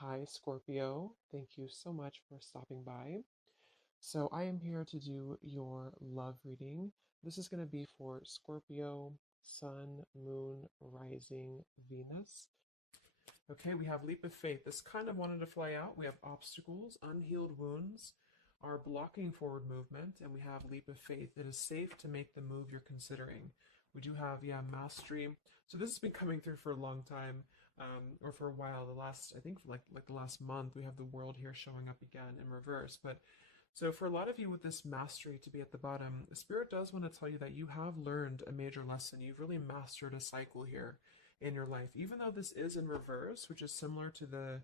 Hi, Scorpio. Thank you so much for stopping by. So, I am here to do your love reading. This is going to be for Scorpio, Sun, Moon, Rising, Venus. Okay, we have Leap of Faith. This kind of wanted to fly out. We have obstacles, unhealed wounds are blocking forward movement, and we have Leap of Faith. It is safe to make the move you're considering. We do have, yeah, mastery. So this has been coming through for a long time, or for a while. The last, I think, like the last month, we have the world here showing up again in reverse. But so for a lot of you with this mastery to be at the bottom, Spirit does want to tell you that you have learned a major lesson. You've really mastered a cycle here in your life, even though this is in reverse, which is similar to the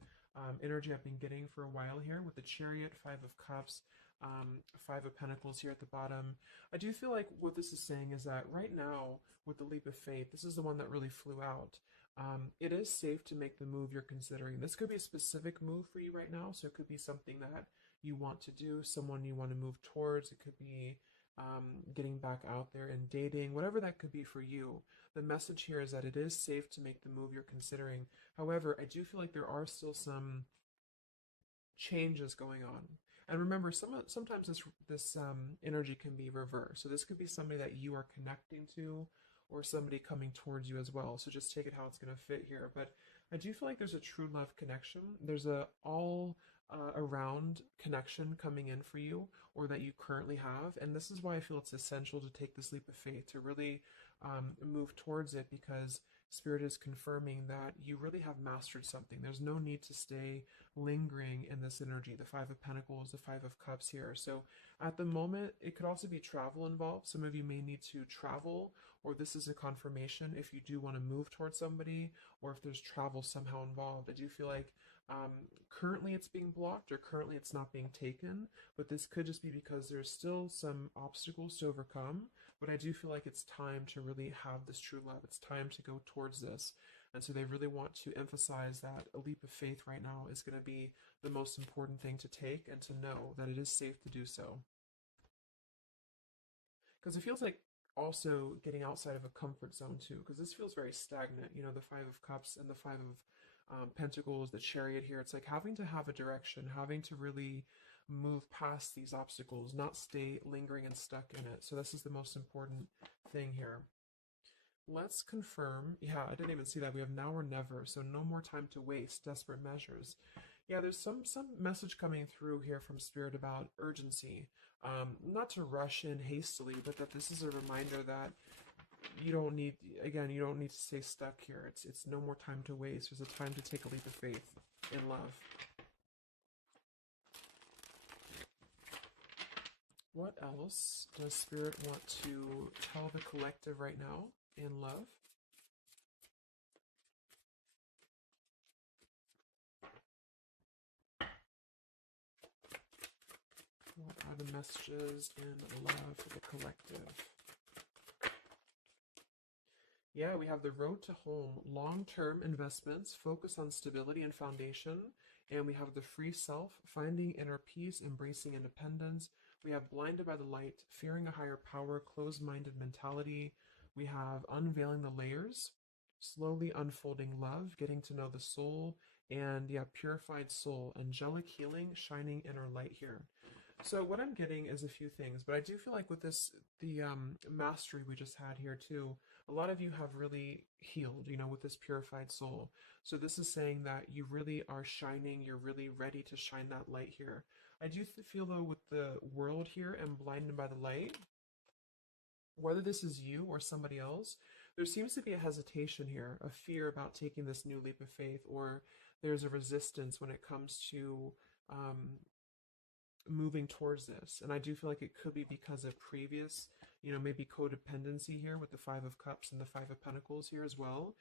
energy I've been getting for a while here with the Chariot, Five of Cups, Five of Pentacles here at the bottom. I do feel like what this is saying is that right now, with the Leap of Faith, this is the one that really flew out. It is safe to make the move you're considering. This could be a specific move for you right now, so it could be something that you want to do, someone you want to move towards. It could be getting back out there and dating, whatever that could be for you. The message here is that it is safe to make the move you're considering. However, I do feel like there are still some changes going on. And remember, sometimes this energy can be reversed. So this could be somebody that you are connecting to, or somebody coming towards you as well. So just take it how it's going to fit here. But I do feel like there's a true love connection. There's a all around connection coming in for you, or that you currently have. And this is why I feel it's essential to take this leap of faith to really move towards it, because Spirit is confirming that you really have mastered something. There's no need to stay lingering in this energy. The Five of Pentacles, the Five of Cups here. So at the moment, it could also be travel involved. Some of you may need to travel, or this is a confirmation if you do want to move towards somebody, or if there's travel somehow involved. I do feel like currently it's being blocked, or currently it's not being taken, but this could just be because there's still some obstacles to overcome. But I do feel like it's time to really have this true love. It's time to go towards this. And so they really want to emphasize that a leap of faith right now is going to be the most important thing to take, and to know that it is safe to do so. Because it feels like also getting outside of a comfort zone too, because this feels very stagnant. The Five of Cups and the Five of Pentacles, the Chariot here. It's like having to have a direction, having to really move past these obstacles, not stay lingering and stuck in it. So this is the most important thing here. Let's confirm. Yeah, I didn't even see that. We have now or never, so no more time to waste. Desperate measures. Yeah, there's some message coming through here from Spirit about urgency. Not to rush in hastily, but that this is a reminder that you don't need to stay stuck here. It's no more time to waste. There's a time to take a leap of faith in love. What else does Spirit want to tell the collective right now in love? What are the messages in love for the collective? Yeah, we have the road to home, long-term investments, focus on stability and foundation. And we have the free self, finding inner peace, embracing independence. We have blinded by the light, fearing a higher power, closed-minded mentality. We have unveiling the layers, slowly unfolding love, getting to know the soul, and yeah, purified soul, angelic healing, shining inner light here. So what I'm getting is a few things, but I do feel like with this, the mastery we just had here too, a lot of you have really healed, with this purified soul. So this is saying that you really are shining, you're really ready to shine that light here. I do feel though with the world here and blinded by the light, whether this is you or somebody else, there seems to be a hesitation here, a fear about taking this new leap of faith, or there's a resistance when it comes to um, moving towards this. And I do feel like it could be because of previous, maybe codependency here with the Five of Cups and the Five of Pentacles here as well.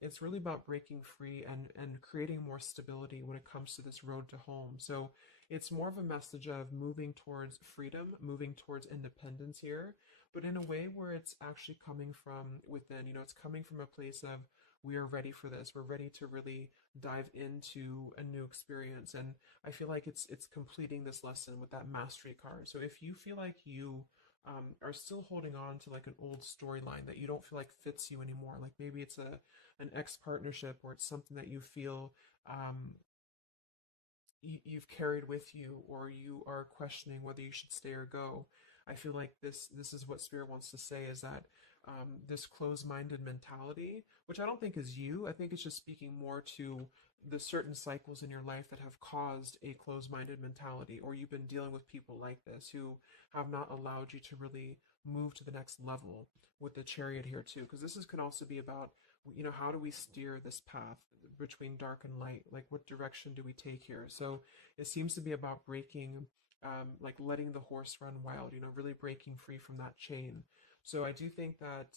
It's really about breaking free and creating more stability when it comes to this road to home. So it's more of a message of moving towards freedom, moving towards independence here, but in a way where it's actually coming from within. It's coming from a place of, we are ready for this. We're ready to really dive into a new experience. And I feel like it's completing this lesson with that mastery card. So if you feel like you are still holding on to like an old storyline that you don't feel like fits you anymore, like maybe it's an ex partnership, or it's something that you feel you've carried with you, or you are questioning whether you should stay or go. I feel like this is what Spirit wants to say, is that this closed-minded mentality, which I don't think is you. I think it's just speaking more to the certain cycles in your life that have caused a closed-minded mentality, or you've been dealing with people like this who have not allowed you to really move to the next level, with the Chariot here too, because could also be about, how do we steer this path between dark and light? Like, what direction do we take here? So it seems to be about breaking, like letting the horse run wild, really breaking free from that chain. So I do think that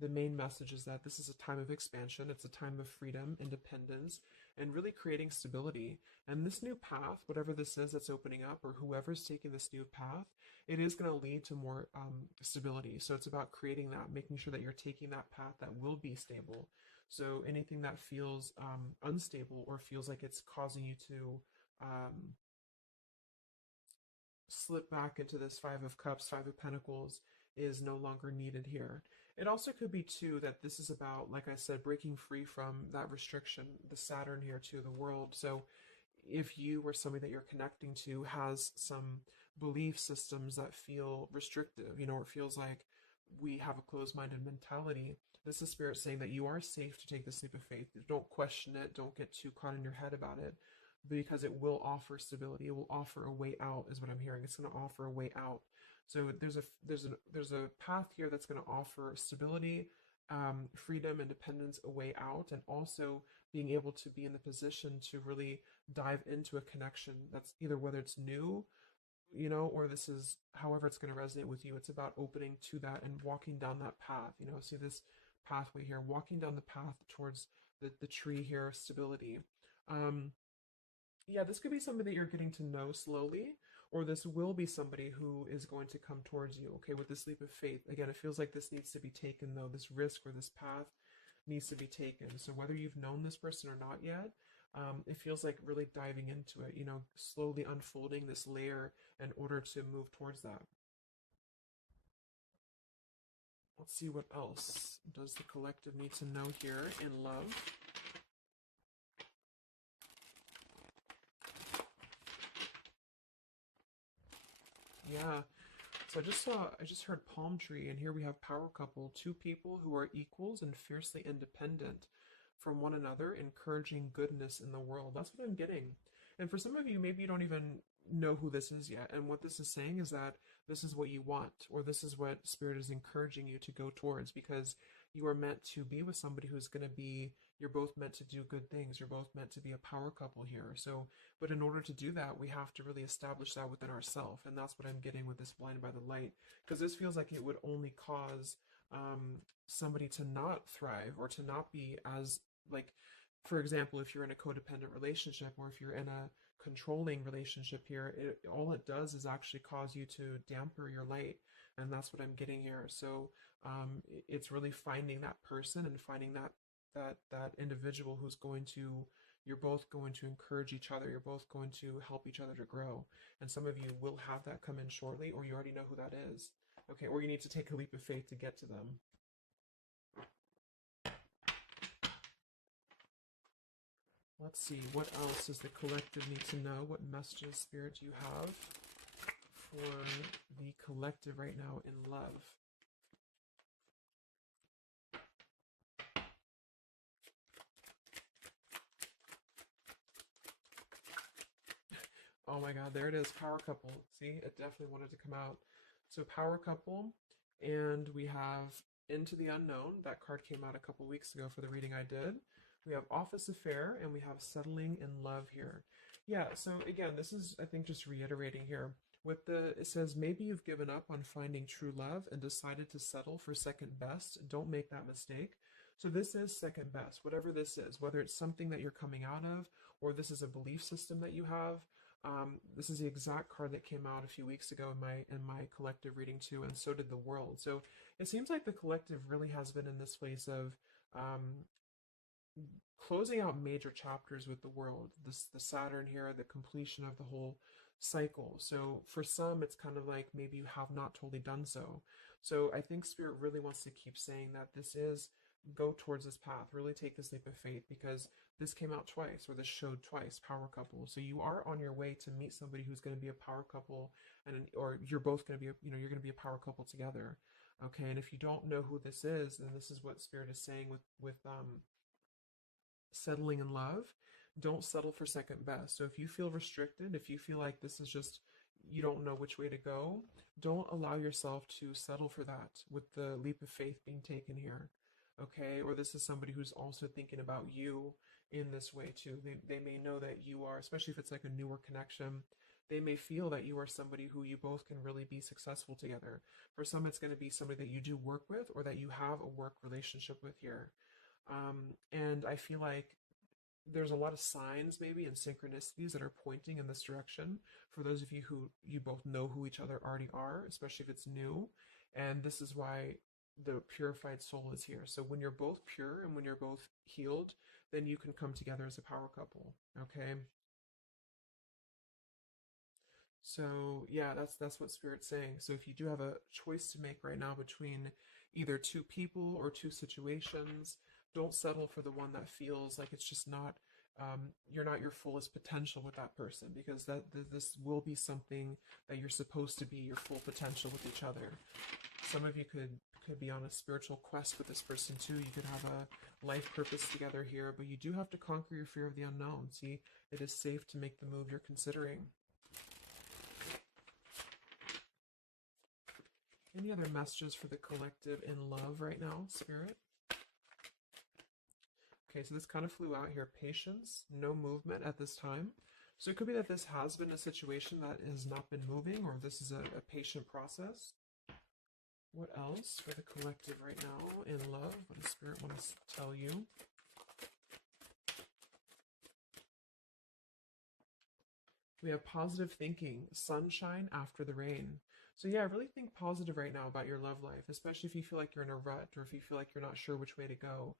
the main message is that this is a time of expansion. It's a time of freedom, independence, and really creating stability. And this new path, whatever this is that's opening up, or whoever's taking this new path, it is going to lead to more stability. So it's about creating that, making sure that you're taking that path that will be stable. So anything that feels unstable, or feels like it's causing you to um, slip back into this Five of Cups, Five of Pentacles, is no longer needed here. It also could be too that this is about, like I said, breaking free from that restriction, the Saturn here too, the world. So if you or somebody that you're connecting to has some belief systems that feel restrictive, or it feels like we have a closed-minded mentality, this is Spirit saying that you are safe to take this leap of faith. Don't question it. Don't get too caught in your head about it, because it will offer stability. It will offer a way out, is what I'm hearing. It's going to offer a way out. So there's a path here that's going to offer stability, freedom, independence, a way out, and also being able to be in the position to really dive into a connection that's either, whether it's new, or this is however it's going to resonate with you. It's about opening to that and walking down that path. See this pathway here, walking down the path towards the tree here, stability. Yeah, this could be somebody that you're getting to know slowly, or this will be somebody who is going to come towards you. Okay, with this leap of faith, again, it feels like this needs to be taken, though. This risk or this path needs to be taken. So whether you've known this person or not yet, it feels like really diving into it, slowly unfolding this layer in order to move towards that. Let's see, what else does the collective need to know here in love? Yeah. So I just heard palm tree, and here we have power couple, two people who are equals and fiercely independent from one another, encouraging goodness in the world. That's what I'm getting. And for some of you, maybe you don't even know who this is yet. And what this is saying is that this is what you want, or this is what Spirit is encouraging you to go towards, because you are meant to be with somebody who's going to be, you're both meant to do good things. You're both meant to be a power couple here. So, but in order to do that, we have to really establish that within ourselves. And that's what I'm getting with this Blinded by the Light, because this feels like it would only cause somebody to not thrive, or to not be as, like, for example, if you're in a codependent relationship, or if you're in a controlling relationship here, all it does is actually cause you to damper your light. And that's what I'm getting here. So it's really finding that person, and finding that individual who's going to, you're both going to encourage each other. You're both going to help each other to grow. And some of you will have that come in shortly, or you already know who that is. Okay, or you need to take a leap of faith to get to them. Let's see, what else does the collective need to know? What messages, Spirit, do you have for the collective right now in love? Oh my God, there it is, power couple. See, it definitely wanted to come out. So power couple, and we have Into the Unknown. That card came out a couple weeks ago for the reading I did. We have Office Affair, and we have Settling in Love here. Yeah, so again, this is, I think, just reiterating here. It says, maybe you've given up on finding true love and decided to settle for second best. Don't make that mistake. So this is second best, whatever this is, whether it's something that you're coming out of, or this is a belief system that you have. This is the exact card that came out a few weeks ago in my collective reading too, and so did the world. So it seems like the collective really has been in this place of closing out major chapters with the world. The Saturn here, the completion of the whole cycle. So for some, it's kind of like maybe you have not totally done so. So I think Spirit really wants to keep saying that this is, go towards this path, really take this leap of faith, because this came out twice, or this showed twice, power couple. So you are on your way to meet somebody who's going to be a power couple, or you're both going to be, you're going to be a power couple together. Okay, and if you don't know who this is, then this is what Spirit is saying with settling in love. Don't settle for second best. So if you feel restricted, if you feel like this is just, you don't know which way to go, don't allow yourself to settle for that with the leap of faith being taken here. Okay, or this is somebody who's also thinking about you in this way too. They may know that you are, especially if it's like a newer connection, they may feel that you are somebody who you both can really be successful together. For some, it's going to be somebody that you do work with or that you have a work relationship with here. And I feel like there's a lot of signs maybe and synchronicities that are pointing in this direction for those of you who you both know who each other already are, especially if it's new. And this is why the purified soul is here. So when you're both pure and when you're both healed, then you can come together as a power couple. Okay. So yeah, that's what Spirit's saying. So if you do have a choice to make right now between either two people or two situations, don't settle for the one that feels like it's just not, you're not your fullest potential with that person, because this will be something that you're supposed to be your full potential with each other. Some of you could be on a spiritual quest with this person too. You could have a life purpose together here, but you do have to conquer your fear of the unknown. See, it is safe to make the move you're considering. Any other messages for the collective in love right now, Spirit? Okay, so this kind of flew out here. Patience, no movement at this time. So it could be that this has been a situation that has not been moving, or this is a patient process. What else for the collective right now in love? What does Spirit want to tell you? We have positive thinking, sunshine after the rain. So yeah, really think positive right now about your love life, especially if you feel like you're in a rut or if you feel like you're not sure which way to go.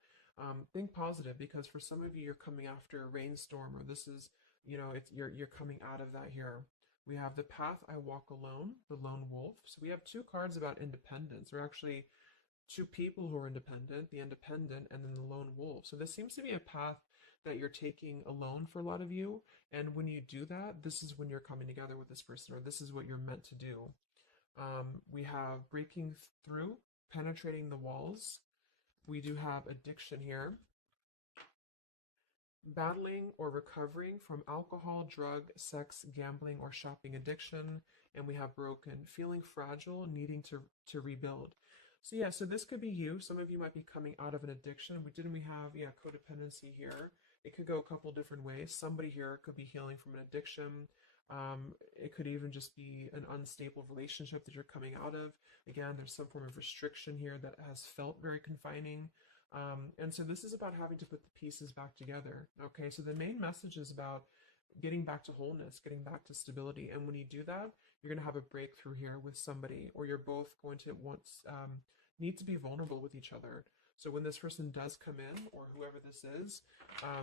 Think positive, because for some of you, you're coming after a rainstorm, or this is, you're coming out of that here. We have the path I walk alone, the lone wolf. So we have two cards about independence, or actually two people who are independent, the independent, and then the lone wolf. So this seems to be a path that you're taking alone for a lot of you. And when you do that, this is when you're coming together with this person, or this is what you're meant to do. We have breaking through, penetrating the walls. We do have addiction here. Battling or recovering from alcohol, drug, sex, gambling, or shopping addiction. And we have broken, feeling fragile, needing to rebuild. So yeah, so this could be you. Some of you might be coming out of an addiction. We have, codependency here. It could go a couple different ways. Somebody here could be healing from an addiction. It could even just be an unstable relationship that you're coming out of. Again, there's some form of restriction here that has felt very confining. And so this is about having to put the pieces back together. Okay, so the main message is about getting back to wholeness, getting back to stability. And when you do that, you're going to have a breakthrough here with somebody, or you're both going to need to be vulnerable with each other. So when this person does come in, or whoever this is,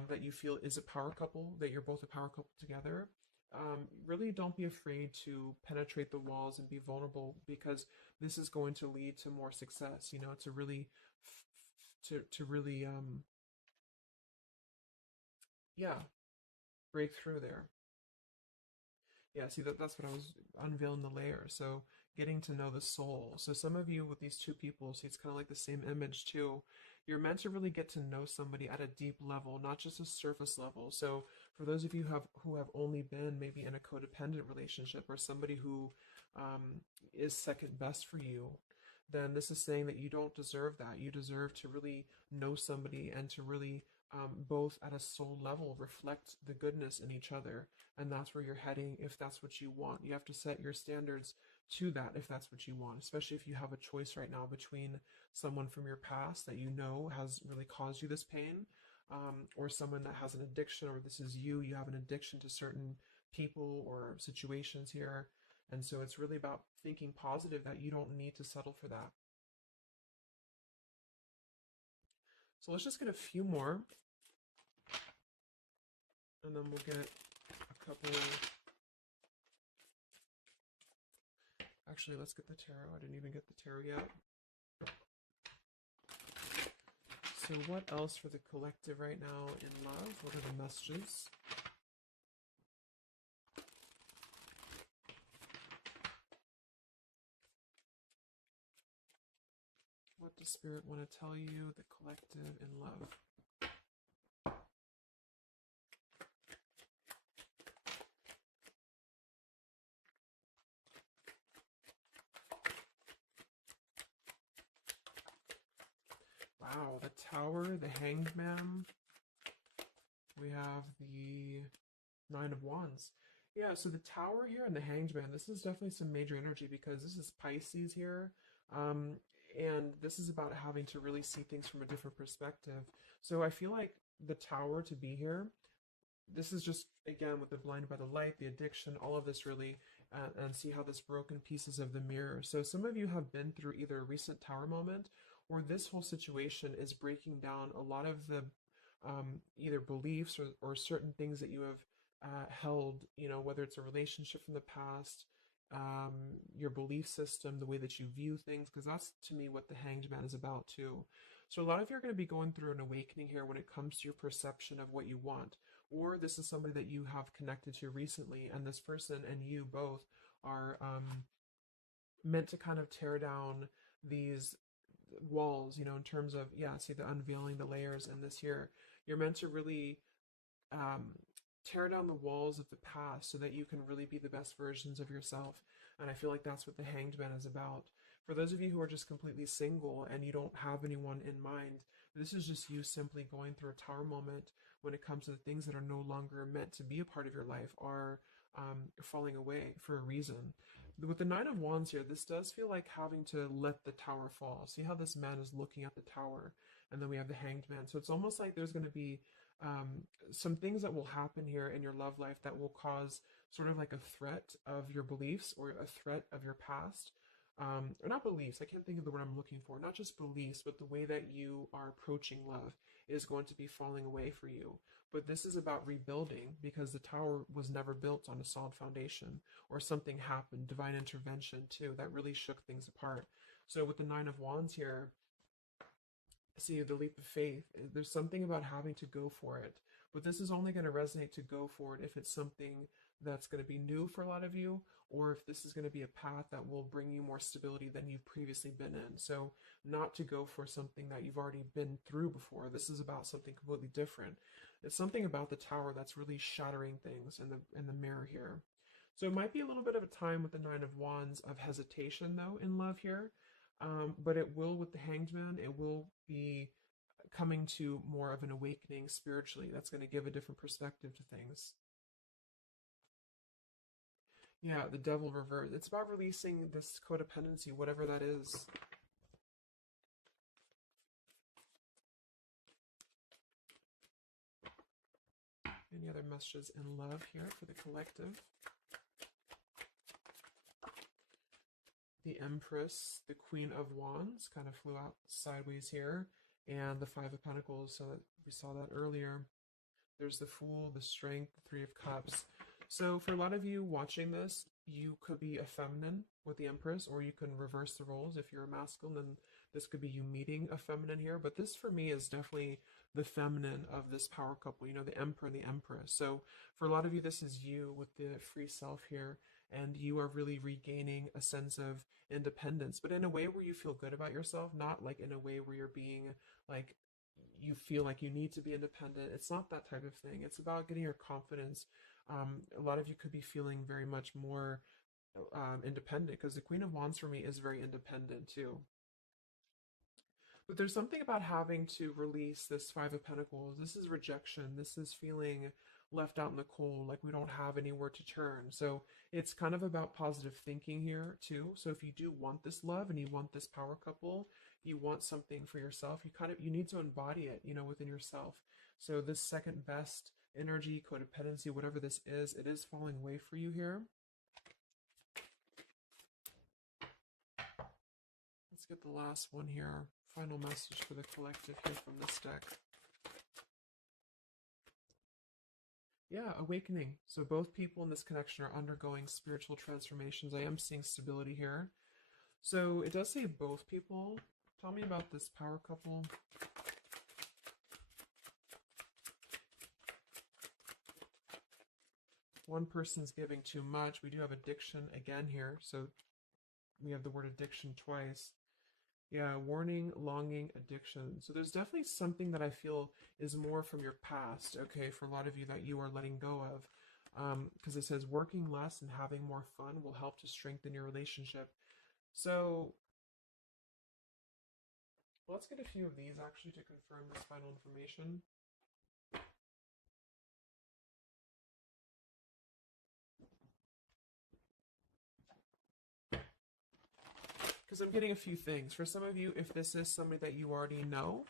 that you feel is a power couple, that you're both a power couple together, really don't be afraid to penetrate the walls and be vulnerable, because this is going to lead to more success, to really, yeah, break through there. Yeah, see, that's what I was unveiling, the layer. So getting to know the soul. So some of you with these two people, see, it's kind of like the same image too. You're meant to really get to know somebody at a deep level, not just a surface level. So for those of you who have only been maybe in a codependent relationship, or somebody who is second best for you, then this is saying that you don't deserve that. You deserve to really know somebody, and to really both at a soul level reflect the goodness in each other. And that's where you're heading if that's what you want. You have to set your standards to that if that's what you want, especially if you have a choice right now between someone from your past that you know has really caused you this pain, or someone that has an addiction, or this is you have an addiction to certain people or situations here. And so it's really about thinking positive, that you don't need to settle for that. So let's just get a few more, and then we'll get a couple. Actually, let's get the tarot. I didn't even get the tarot yet. So what else for the collective right now in love? What are the messages? What does Spirit want to tell you, the collective in love? Wow, the Tower, the Hanged Man. We have the Nine of Wands. Yeah, so the Tower here and the Hanged Man, this is definitely some major energy because this is Pisces here. Um, and this is about having to really see things from a different perspective. So I feel like the Tower to be here, this is just, again, with the blinded by the light, the addiction, all of this really, and see how this broken pieces of the mirror. So some of you have been through either a recent Tower moment or this whole situation is breaking down a lot of the either beliefs or certain things that you have held, whether it's a relationship from the past, um, your belief system, the way that you view things, because that's to me what the Hanged Man is about too. So a lot of you are going to be going through an awakening here when it comes to your perception of what you want. Or this is somebody that you have connected to recently, and this person and you both are meant to kind of tear down these walls, in terms of, yeah, see the unveiling the layers in this here. You're meant to really um, tear down the walls of the past so that you can really be the best versions of yourself. And I feel like that's what the Hanged Man is about. For those of you who are just completely single and you don't have anyone in mind, this is just you simply going through a tower moment when it comes to the things that are no longer meant to be a part of your life are falling away for a reason. With the Nine of Wands here, this does feel like having to let the tower fall. See how this man is looking at the tower, and then we have the Hanged Man. So it's almost like there's going to be um, some things that will happen here in your love life that will cause sort of like a threat of your beliefs or a threat of your past. Or not beliefs, I can't think of the word I'm looking for. Not just beliefs, but the way that you are approaching love is going to be falling away for you. But this is about rebuilding because the tower was never built on a solid foundation, or something happened, divine intervention too, that really shook things apart. So with the Nine of Wands here, see the leap of faith, there's something about having to go for it, but this is only going to resonate to go for it if it's something that's going to be new for a lot of you, or if this is going to be a path that will bring you more stability than you've previously been in. So not to go for something that you've already been through before. This is about something completely different. It's something about the tower that's really shattering things in the mirror here. So it might be a little bit of a time with the Nine of Wands of hesitation, though, in love here. But it will, with the Hanged Man, it will be coming to more of an awakening spiritually. That's going to give a different perspective to things. Yeah, the Devil reverse. It's about releasing this codependency, whatever that is. Any other messages in love here for the collective? The Empress, the Queen of Wands, kind of flew out sideways here, and the Five of Pentacles, so that we saw that earlier. There's the Fool, the Strength, the Three of Cups. So for a lot of you watching this, you could be a feminine with the Empress, or you can reverse the roles. If you're a masculine, then this could be you meeting a feminine here. But this for me is definitely the feminine of this power couple, the Emperor and the Empress. So for a lot of you, this is you with the free self here, and you are really regaining a sense of independence, but in a way where you feel good about yourself, not like in a way where you're being like, you feel like you need to be independent. It's not that type of thing. It's about getting your confidence. A lot of you could be feeling very much more independent, because the Queen of Wands for me is very independent too. But there's something about having to release this Five of Pentacles. This is rejection. This is feeling left out in the cold, like we don't have anywhere to turn. So it's kind of about positive thinking here too. So if you do want this love and you want this power couple, you want something for yourself, you need to embody it, within yourself. So this second best energy, codependency, whatever this is, it is falling away for you here. Let's get the last one here. Final message for the collective here from this deck. Yeah, awakening. So both people in this connection are undergoing spiritual transformations. I am seeing stability here. So it does say both people. Tell me about this power couple. one person's giving too much. We do have addiction again here. So we have the word addiction twice. Yeah, warning, longing, addiction. So there's definitely something that I feel is more from your past, okay, for a lot of you that you are letting go of. Because it says working less and having more fun will help to strengthen your relationship. So let's get a few of these actually to confirm this final information. Because I'm getting a few things. For some of you, if this is somebody that you already know,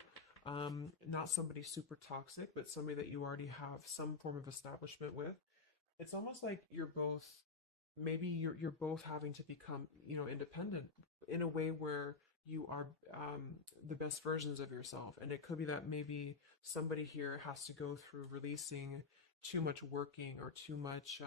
not somebody super toxic, but somebody that you already have some form of establishment with, it's almost like you're both, maybe you're both having to become, independent in a way where you are the best versions of yourself. And it could be that maybe somebody here has to go through releasing too much working or too much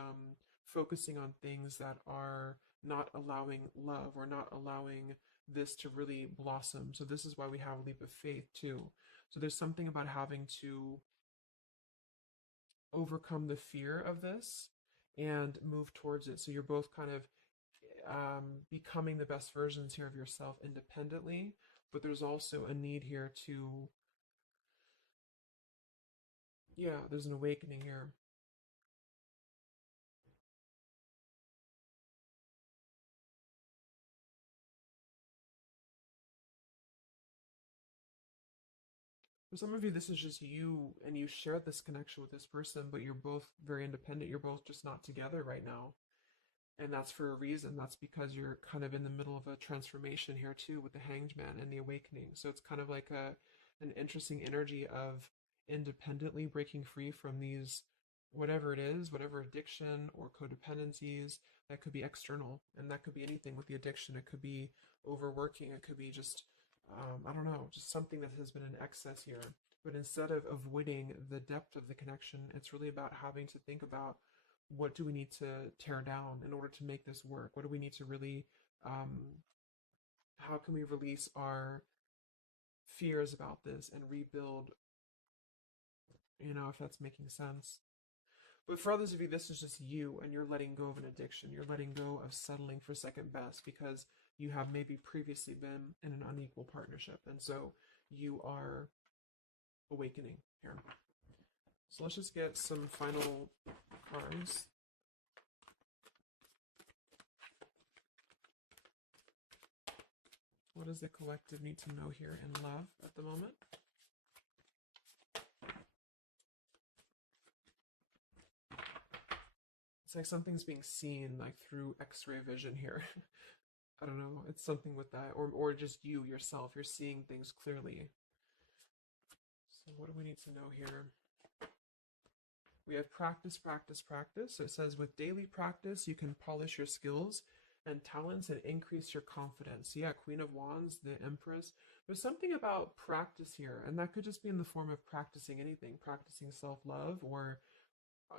focusing on things that are not allowing love or not allowing this to really blossom. So this is why we have a leap of faith too. So there's something about having to overcome the fear of this and move towards it. So you're both kind of becoming the best versions here of yourself independently, but there's also a need here to, yeah, there's an awakening here. For some of you, this is just you and you share this connection with this person, but you're both very independent. You're both just not together right now. And that's for a reason. That's because you're kind of in the middle of a transformation here too with the Hanged Man and the awakening. So it's kind of like an interesting energy of independently breaking free from these, whatever it is, whatever addiction or codependencies that could be external, and that could be anything with the addiction. It could be overworking. It could be just I don't know, just something that has been in excess here. But instead of avoiding the depth of the connection, it's really about having to think about what do we need to tear down in order to make this work? What do we need to really, um, how can we release our fears about this and rebuild, if that's making sense? But for others of you, this is just you and you're letting go of an addiction. You're letting go of settling for second best because you have maybe previously been in an unequal partnership. And so you are awakening here. So let's just get some final cards. What does the collective need to know here in love at the moment? It's like something's being seen like through X-ray vision here. I don't know. It's something with that, or just you yourself. You're seeing things clearly. So what do we need to know here? We have practice, practice, practice. So it says with daily practice, you can polish your skills and talents and increase your confidence. Yeah, Queen of Wands, the Empress. There's something about practice here, and that could just be in the form of practicing anything, practicing self-love or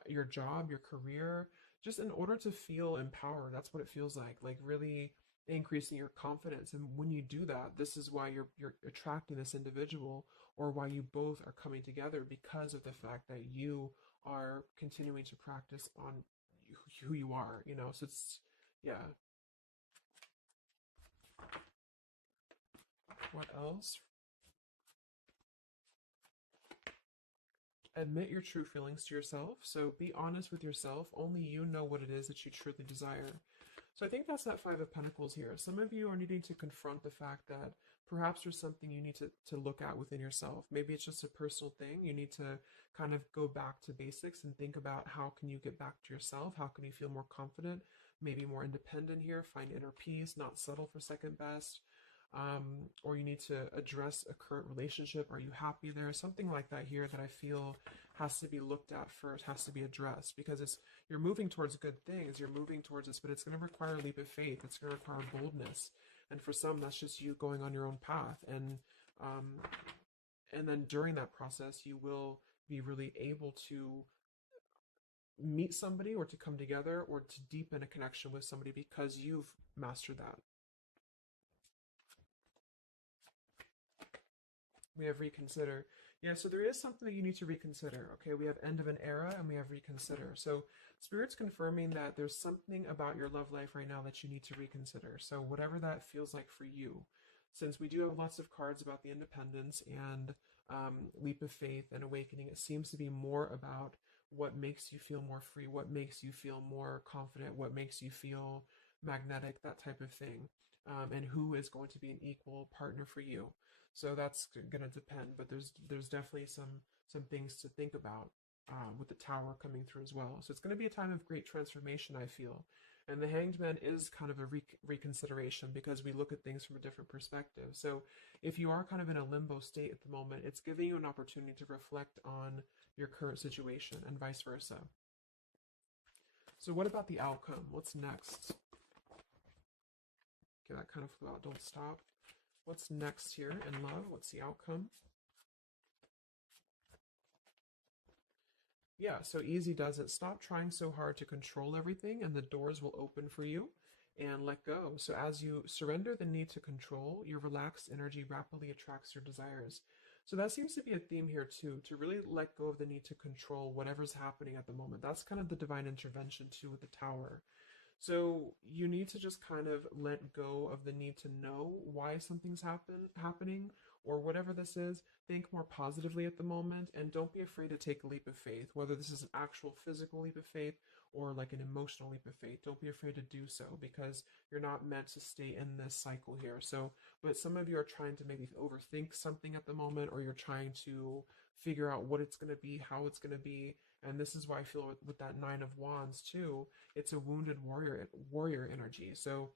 your job, your career, just in order to feel empowered. That's what it feels like really increasing your confidence. And when you do that, this is why you're attracting this individual, or why you both are coming together, because of the fact that you are continuing to practice on who you are, so it's, yeah. What else? Admit your true feelings to yourself. So be honest with yourself. Only you know what it is that you truly desire. So I think that's that Five of Pentacles here. Some of you are needing to confront the fact that perhaps there's something you need to look at within yourself. Maybe it's just a personal thing. You need to kind of go back to basics and think about how can you get back to yourself? How can you feel more confident, maybe more independent here, find inner peace, not settle for second best. Or you need to address a current relationship. Are you happy there? Something like that here that I feel has to be looked at first, has to be addressed, because you're moving towards good things, you're moving towards this, but it's going to require a leap of faith. It's going to require boldness, and for some, that's just you going on your own path, and then during that process, you will be really able to meet somebody or to come together or to deepen a connection with somebody because you've mastered that. We have reconsider. Yeah, so there is something that you need to reconsider. Okay, we have end of an era and we have reconsider. So Spirit's confirming that there's something about your love life right now that you need to reconsider. So whatever that feels like for you, since we do have lots of cards about the independence and leap of faith and awakening, it seems to be more about what makes you feel more free, what makes you feel more confident, what makes you feel magnetic, that type of thing, and who is going to be an equal partner for you. So that's going to depend, but there's definitely some things to think about with the tower coming through as well. So it's going to be a time of great transformation, I feel. And the Hanged Man is kind of a reconsideration because we look at things from a different perspective. So if you are kind of in a limbo state at the moment, it's giving you an opportunity to reflect on your current situation and vice versa. So what about the outcome? What's next? Okay, that kind of flew out. Don't stop. What's next here in love? What's the outcome? Yeah, so easy does it. Stop trying so hard to control everything, and the doors will open for you, and let go. So as you surrender the need to control, your relaxed energy rapidly attracts your desires. So that seems to be a theme here too, to really let go of the need to control whatever's happening at the moment. That's kind of the divine intervention too with the tower. So you need to just kind of let go of the need to know why something's happening or whatever this is. Think more positively at the moment and don't be afraid to take a leap of faith, whether this is an actual physical leap of faith or like an emotional leap of faith. Don't be afraid to do so because you're not meant to stay in this cycle here. So, but some of you are trying to maybe overthink something at the moment, or you're trying to figure out what it's going to be, how it's going to be. And this is why I feel with that Nine of Wands too, it's a wounded warrior energy. So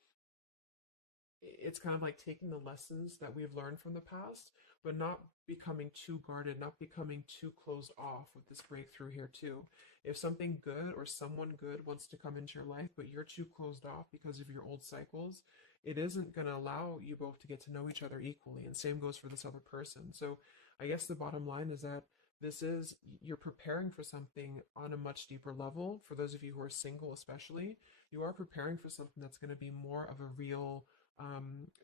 it's kind of like taking the lessons that we've learned from the past, but not becoming too guarded, not becoming too closed off with this breakthrough here too. If something good or someone good wants to come into your life, but you're too closed off because of your old cycles, it isn't going to allow you both to get to know each other equally. And same goes for this other person. So I guess the bottom line is that this is, you're preparing for something on a much deeper level. For those of you who are single, especially, you are preparing for something that's going to be more of a real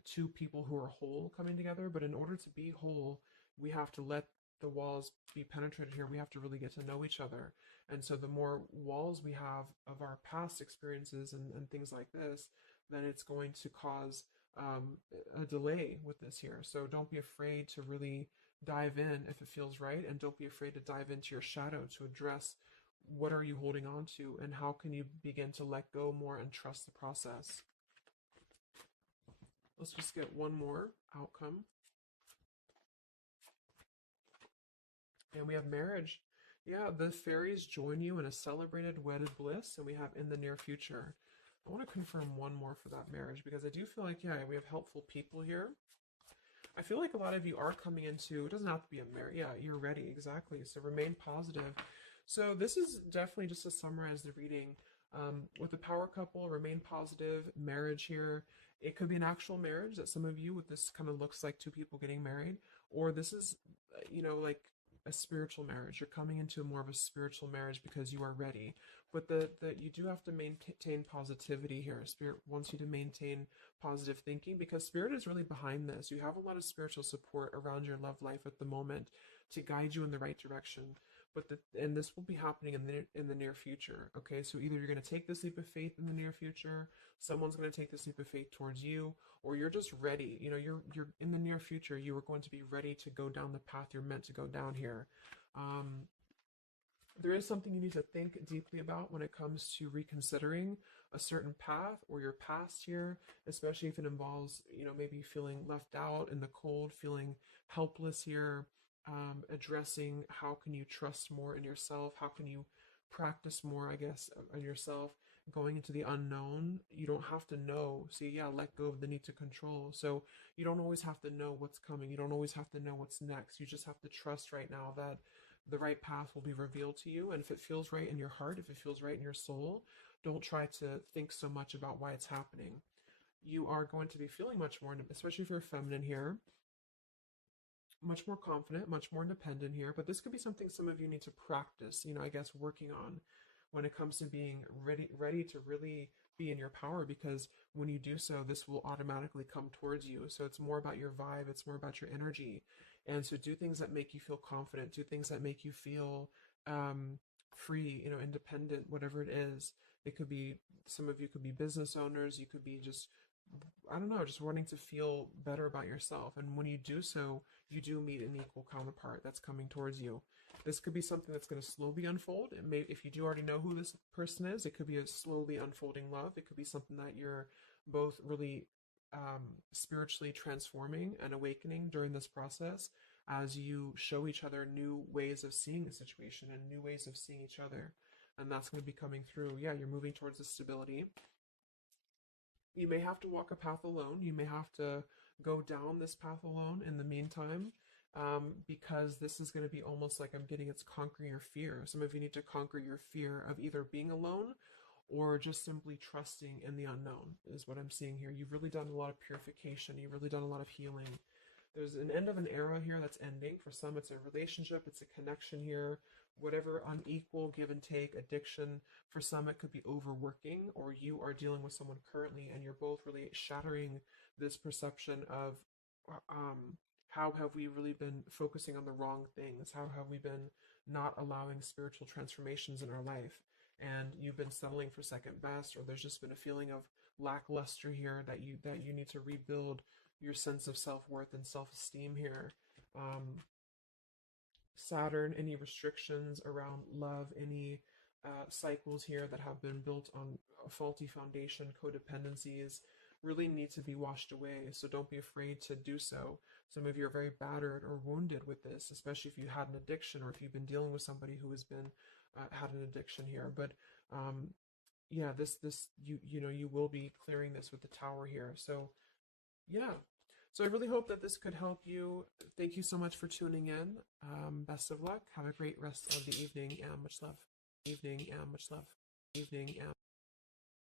two people who are whole coming together. But in order to be whole, we have to let the walls be penetrated here. We have to really get to know each other. And so the more walls we have of our past experiences and things like this, then it's going to cause a delay with this here. So don't be afraid to really dive in if it feels right, and don't be afraid to dive into your shadow to address what are you holding on to and how can you begin to let go more and trust the process. Let's just get one more outcome. And we have marriage. Yeah, the fairies join you in a celebrated wedded bliss, and we have in the near future. I want to confirm one more for that marriage because I do feel like, yeah, we have helpful people here. I feel like a lot of you are coming into, it doesn't have to be a marriage. Yeah, you're ready. Exactly. So remain positive. So this is definitely just to summarize the reading. With the power couple, remain positive, marriage here. It could be an actual marriage that some of you, with this kind of looks like two people getting married, or this is, like a spiritual marriage. You're coming into more of a spiritual marriage because you are ready. But the you do have to maintain positivity here. Spirit wants you to maintain positive thinking because Spirit is really behind this. You have a lot of spiritual support around your love life at the moment to guide you in the right direction. But and this will be happening in the near future. Okay, so either you're going to take this leap of faith in the near future, someone's going to take this leap of faith towards you, or you're just ready. You're in the near future. You are going to be ready to go down the path you're meant to go down here. There is something you need to think deeply about when it comes to reconsidering a certain path or your past here, especially if it involves, maybe feeling left out in the cold, feeling helpless here, addressing how can you trust more in yourself, how can you practice more, I guess, on yourself, going into the unknown. You don't have to know. See, yeah, let go of the need to control. So you don't always have to know what's coming. You don't always have to know what's next. You just have to trust right now that the right path will be revealed to you. And if it feels right in your heart, if it feels right in your soul, don't try to think so much about why it's happening. You are going to be feeling much more, especially if you're feminine here, much more confident, much more independent here. But this could be something some of you need to practice, I guess, working on when it comes to being ready to really be in your power, because when you do so, this will automatically come towards you. So it's more about your vibe, it's more about your energy. And so do things that make you feel confident, do things that make you feel free, independent, whatever it is. It could be, some of you could be business owners, you could be just, I don't know, just wanting to feel better about yourself. And when you do so, you do meet an equal counterpart that's coming towards you. This could be something that's going to slowly unfold. It may, if you do already know who this person is, it could be a slowly unfolding love. It could be something that you're both really spiritually transforming and awakening during this process as you show each other new ways of seeing the situation and new ways of seeing each other. And that's going to be coming through. Yeah, you're moving towards the stability. You may have to walk a path alone. You may have to go down this path alone in the meantime, because this is going to be almost like, I'm getting, it's conquering your fear. Some of you need to conquer your fear of either being alone or just simply trusting in the unknown, is what I'm seeing here. You've really done a lot of purification. You've really done a lot of healing. There's an end of an era here that's ending. For some, it's a relationship, it's a connection here, whatever unequal give and take, addiction. For some, it could be overworking, or you are dealing with someone currently and you're both really shattering this perception of how have we really been focusing on the wrong things? How have we been not allowing spiritual transformations in our life? And you've been settling for second best, or there's just been a feeling of lackluster here that you need to rebuild your sense of self-worth and self-esteem here. Saturn, any restrictions around love, any cycles here that have been built on a faulty foundation, codependencies, really need to be washed away. So don't be afraid to do so. Some of you are very battered or wounded with this, especially if you had an addiction or if you've been dealing with somebody who has been had an addiction here. But yeah, this you will be clearing this with the Tower here. So yeah. So I really hope that this could help you. Thank you so much for tuning in. Best of luck. Have a great rest of the evening and much love. Evening and much love. Evening and